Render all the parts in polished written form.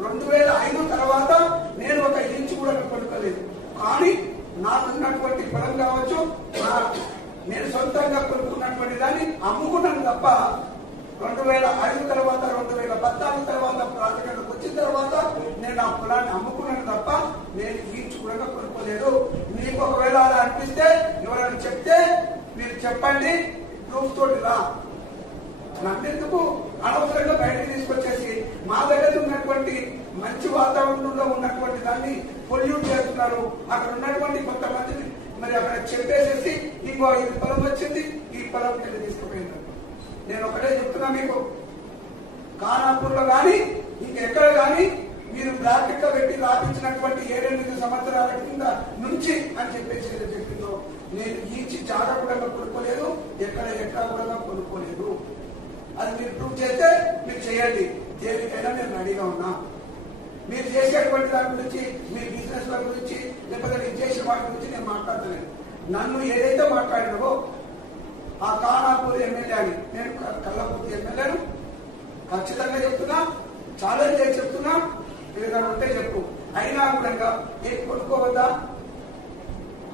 2005 తర్వాత నేను ఒక ఇంచు కూడా కొనుక్కోలేదు. కానీ నాకున్నటువంటి పొలం కావచ్చు, నేను సొంతంగా కొనుక్కున్నటువంటి దాన్ని అమ్ముకున్నాను తప్ప 2005 తర్వాత 2014 తర్వాత రాజకీయాలకు వచ్చిన తర్వాత నేను ఆ పొలాన్ని అమ్ముకున్నాను తప్ప నేను ఇంచు కూడా కొనుక్కోలేదు. మీకు ఒకవేళ అలా అనిపిస్తే ఎవరైనా చెప్తే మీరు చెప్పండి, ప్రూఫ్ తోటి రా. నన్నెందుకు అనవసరంగా బయటకు తీసుకొచ్చేసి మా దగ్గర ఉన్నటువంటి మంచి వాతావరణంలో ఉన్నటువంటి దాన్ని పొల్యూట్ చేస్తున్నారు. అక్కడ ఉన్నటువంటి కొంతమందిని మరి అక్కడ చెప్పేసేసి ఇంకో ఈ పొలం వచ్చింది, ఈ పొలం కింద తీసుకుపోయినారు. నేను ఒకటే చెప్తున్నా మీకు, ఖానాపూర్ లో కానీ ఇంకెక్కడ కానీ మీరు బ్లాకెట్ లో పెట్టి రాపించినటువంటి 7-8 సంవత్సరాల కింద నుంచి అని చెప్పేసి చెప్పిందో నేను ఈచి చాలా కూడా కొనుక్కోలేదు, ఎక్కడ కూడా కొనుక్కోలేదు. అది మీరు ప్రూవ్ చేస్తే మీరు చేయండి, దేనికైనా నేను రెడీగా ఉన్నా. మీరు చేసేటువంటి దాని గురించి, మీ బిజినెస్ ల గురించి, లేకపోతే నేను చేసిన వాటి గురించి నేను మాట్లాడతలేను. నన్ను ఏదైతే మాట్లాడినవో ఆ ఖానాపూర్ ఎమ్మెల్యే అని, నేను కల్లపూర్తి ఎమ్మెల్యేను ఖచ్చితంగా చెప్తున్నా, ఛాలెంజ్ చేసి చెప్తున్నా. ఏదైనా ఉంటే చెప్పు. అయినా కూడా ఏం కొనుక్కోవద్దా?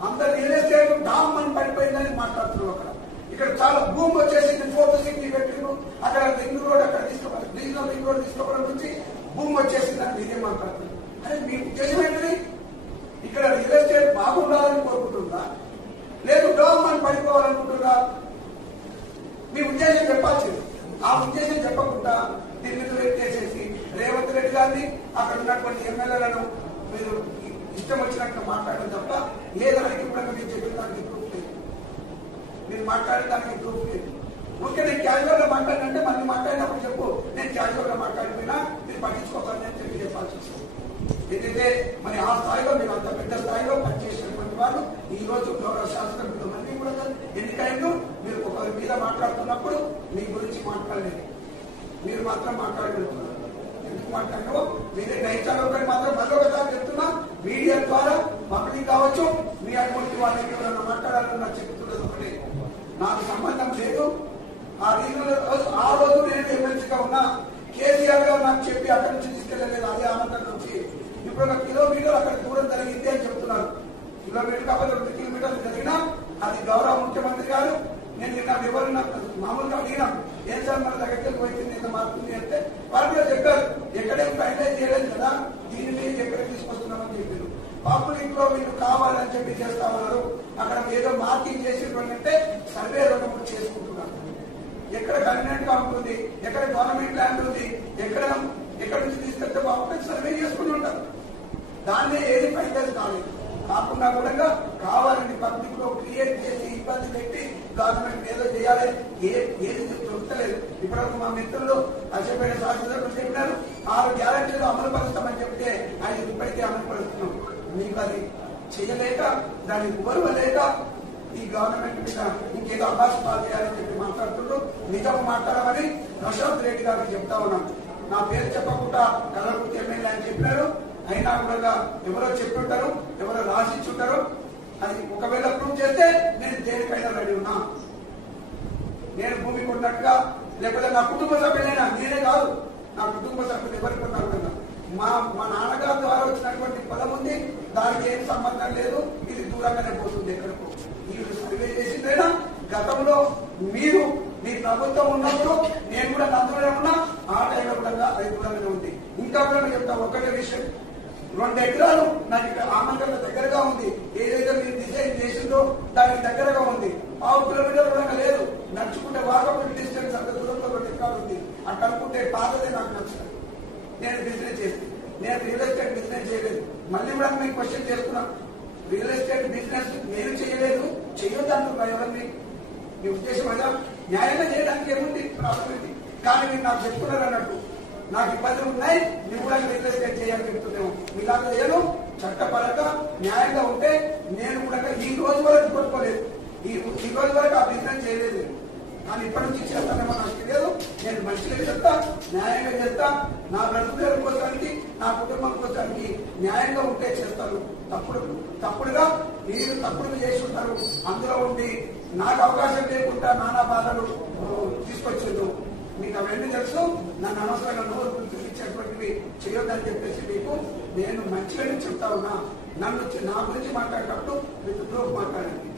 అంత రియల్ ఎస్టేట్ డామ్ అని పడిపోయిందని మాట్లాడుతున్నావు. ఇక్కడ చాలా భూమి వచ్చేసింది, 4th సిటీ పెట్టిండు, అక్కడ రింగ్ రోడ్ అక్కడ తీసుకోవాలి, రీజనల్ రింగ్ రోడ్ తీసుకోవడం నుంచి భూమి వచ్చేసిందని మీరే మాట్లాడుతున్నారు. అదే మీ ఉద్దేశం ఏంటది? ఇక్కడ రియల్ ఎస్టేట్ బాగుండాలని కోరుకుంటుందా, లేదు డామ్ అని పడిపోవాలనుకుంటుందా? మీ ఉద్దేశం చెప్పాల్సింది. ఆ ఉద్దేశం చెప్పకుండా దీని మీద చేసేసి రేవంత్ రెడ్డి గారిని, అక్కడ ఉన్నటువంటి ఎమ్మెల్యేలను మీరు ఇష్టం వచ్చినట్టు మాట్లాడడం తప్ప ఏదానికి కూడా మీరు చెప్పిన దానికి ప్రూఫ్ లేదు. మీరు మాట్లాడడానికి ప్రూఫ్ లేదు. ఓకే, నేను క్యాజువల్ గా మాట్లాడినంటే మళ్ళీ మాట్లాడినప్పుడు చెప్పు, నేను క్యాజువల్ గా మాట్లాడిపోయినా మీరు పట్టించుకోవాలని అని చెప్పి చెప్పాల్సి వస్తుంది. ఏదైతే మరి ఆ స్థాయిలో మీరు అంత పెద్ద స్థాయిలో పనిచేసినటువంటి వాళ్ళు ఈ రోజు గౌరవ శాసనసభ్యులు మళ్ళీ కూడా ఎన్నికైందో మీరు ఒకరి మీద మాట్లాడుతున్నప్పుడు మీ గురించి మాట్లాడలేదు, మీరు మాత్రం మాట్లాడగలుగుతున్నారు. ఎందుకు మాట్లాడినో మీరే గ్రహించాలి. ఒకటి మాత్రం మరొకసారి చెప్తున్నా, మీడియా ద్వారా పబ్లిక్ కావచ్చు, మీ అటువంటి వాళ్ళకి ఎవరైనా మాట్లాడాలని నాకు చెప్తున్నది ఒకటి, నాకు సంబంధం లేదు. ఆ రోజు నేను ఎమ్మెల్సీగా ఉన్నా, కేసీఆర్ గారు నాకు చెప్పి అక్కడి నుంచి తీసుకెళ్లలేదు, అదే ఆనందం నుంచి. ఇప్పుడు 1 కిలోమీటర్ అక్కడ దూరం జరిగింది అని చెప్తున్నారు. కిలోమీటర్ కాబట్టి 2 కిలోమీటర్లు జరిగినా అది గౌరవ ముఖ్యమంత్రి గారు, నేను నిన్న ఎవరు మామూలుగా అడిగినా ఏం సార్ మన దగ్గరికి పోయింది నిన్న మారుతుంది అంటే వారు కూడా చెప్పారు, ఎక్కడేం ఫైనలైజ్ చేయలేదు కదా, దీన్ని మీరు ఎక్కడికి తీసుకొస్తున్నామని చెప్పారు. పబ్లిక్ లో మీరు కావాలని చెప్పి చేస్తా ఉన్నారు. అక్కడ ఏదో మార్కింగ్ చేసేటువంటి సర్వే 2-3 చేసుకుంటున్నారు. ఎక్కడ కన్వీనెంట్ గా ఉంటుంది, ఎక్కడ గవర్నమెంట్ ల్యాండ్ ఉంది, ఎక్కడ నుంచి తీసుకొస్తే బాగుంటుంది సర్వే చేసుకుని ఉంటారు. దాన్ని ఏది ఫైనలైజ్ కాలేదు. కాకుండా కూడా కావాలని పబ్లిక్ లో క్రియేట్ చేసి ఇబ్బంది పెట్టి గవర్నమెంట్ ఏదో చేయాలి, ఏది దొరకలేదు. ఇప్పటివరకు మా మిత్రులు అసెంబ్లీ శాసనసభ్యులు చెప్పినారు 6 గ్యారెంటీలు అమలు పరుస్తామని చెప్తే 5 ఇప్పటికే అమలు పరుస్తున్నాం. మీకు అది చేయలేక, దాన్ని ఓర్వలేక ఈ గవర్నమెంట్ మీద ఇంకేదో అభాష పాలు చేయాలని చెప్పి మాట్లాడుతుండ్రు. నిజం మాట్లాడమని ప్రశాంత్ రెడ్డి గారికి చెప్తా ఉన్నాను. నా పేరు చెప్పకుండా కల్లపూర్తి ఎమ్మెల్యే అని చెప్పినారు. అయినా కూడా ఎవరో చెప్తుంటారు, ఎవరో రాసిచ్చుంటారు. అది ఒకవేళ ప్రూవ్ చేస్తే నేను దేనికైనా రెడీ ఉన్నా. నేను భూమి కొన్నట్టుగా, లేకపోతే నా కుటుంబ సభ్యులైనా, నేనే కాదు నా కుటుంబ సభ్యులు ఎవరికి ఉన్నారు కదా, మా నాన్నగారి ద్వారా వచ్చినటువంటి పొలం ఉంది, దానికి ఏం సంబంధం లేదు, ఇది దూరంగానే పోతుంది ఎక్కడికో. మీరు సర్వే చేసిందైనా గతంలో మీరు మీ ప్రభుత్వం ఉన్నప్పుడు నేను కూడా అందులోనే ఉన్నా, ఆ టైంలో కూడా అది దూరంగానే ఉంది. ఇంకా కూడా చెప్తా ఒకటే విషయం, 2 ఎకరాలు నాకు ఇక్కడ ఆమంగళ దగ్గరగా ఉంది. ఏదైతే మీరు డిజైన్ చేసిందో దానికి దగ్గరగా ఉంది. 1/2 కిలోమీటర్ కూడా లేదు, నడుచుకుంటే వాకబుల్ డిస్టెన్స్ అంత దూరంలో 2 ఎకరాలు ఉంది. అట్లా అనుకుంటే పాతదే నాకు నచ్చదు. నేను బిజినెస్ చేసి, నేను రియల్ ఎస్టేట్ బిజినెస్ చేయలేదు. మళ్ళీ కూడా మీకు క్వశ్చన్ చేస్తున్నాం, రియల్ ఎస్టేట్ బిజినెస్ నేను చేయలేదు, చేయొద్దు అంటున్నా. ఎవరిని మీ ఉద్దేశం అదా? న్యాయంగా చేయడానికి ఏముంది ప్రాబ్లం ఏంటి? కానీ మీరు నాకు చెప్తున్నారు అన్నట్టు, నాకు ఇబ్బందులు ఉన్నాయి, నువ్వు కూడా రియల్ ఎస్టేట్ చేయాలని చెప్తున్నావు. మీలాగా చేయను, చట్టపరంగా న్యాయంగా ఉంటే నేను కూడా ఈ రోజు వరకు కొట్టుకోలేదు, ఈ రోజు వరకు ఆ బిజినెస్ చేయలేదు. కానీ ఇప్పటి నుంచి చేస్తానేమో నాకు తెలియదు. నేను మంచిగా చేస్తా, న్యాయంగా చేస్తా. నా బ్రతుకుల కోసానికి, నా కుటుంబం కోసానికి న్యాయంగా ఉంటే చేస్తాను. తప్పుడుగా మీరు తప్పుడుగా చేసి ఉంటారు. అందులో ఉండి నాకు అవకాశం లేకుండా నానా బాధలు తీసుకొచ్చిండు. మీకు అవన్నీ తెలుసు. నన్ను అనవసరంగా నోరు పిలిపించేటువంటివి చేయొద్దని చెప్పేసి మీకు నేను మంచిగానే చెప్తా ఉన్నా. నన్ను నా గురించి మాట్లాడేటప్పుడు మీకు మాట్లాడండి.